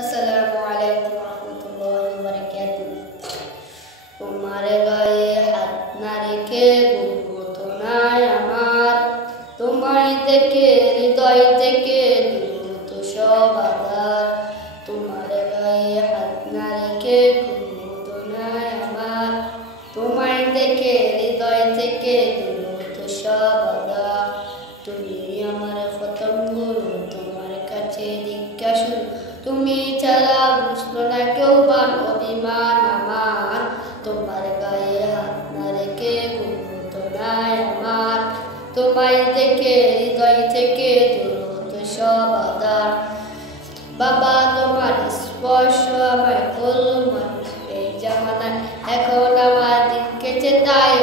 আসসালামু আলাইকুম রহমতুল্লাহি ওয়া বারাকাতুহু। তোমার গায়ে হাত না রেখে ঘুমোতো না আমার, তোমায় দেখে হৃদয় থেকে দূরত সব আধার। তোমার গায়ে হাত না রেখে ঘুমোতো না আমার, তোমায় দেখে হৃদয় থেকে দূরত সব আধার। তুমি আমার প্রথম গুরু, তোমার কাছে জিজ্ঞাসু, তুমি ছাড়া বুঝলো না কেউ বান অভিমান আমার। তোমার গায়ে হাত না রেখে ঘুমোতো না আমার, তোমায় দেখে হৃদয় থেকে দূরত সব আধার। বাবা তোমার স্পর্শ আমায় করল মানুষ এই জামানায়, এখন আমার দিন কেটে তাই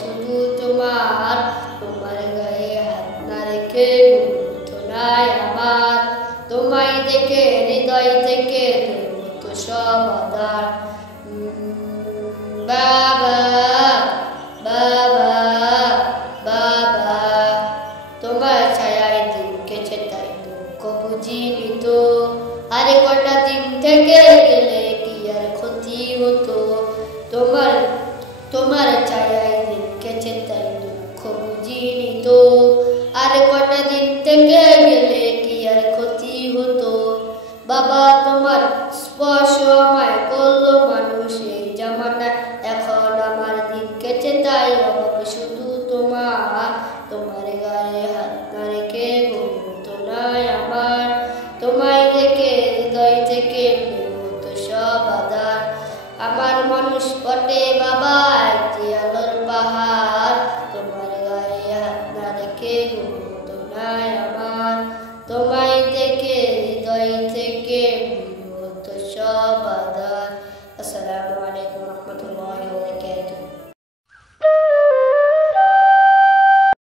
শুধু তোমার। তোমার গায়ে হাত না রেখে ঘুমোতো না আমার, তোমায় দেখে হৃদয় থেকে দূরত সব আধার। বাবা বাবা বাবা, তোমার ছায়ায় দিন কেটে তাই দুঃখ বুঝিনি তো। আরে কটা দিন থেকে গেলে কি আর ক্ষতি হতো, তোমার তোমার ছায়ায় দিন কেটে তাই দুঃখ বুঝিনি তো। আরে কটা দিন থেকে গেলে কি আর ক্ষতি হতো। বাবা তোমার স্পর্শ আমায় করলো মানুষ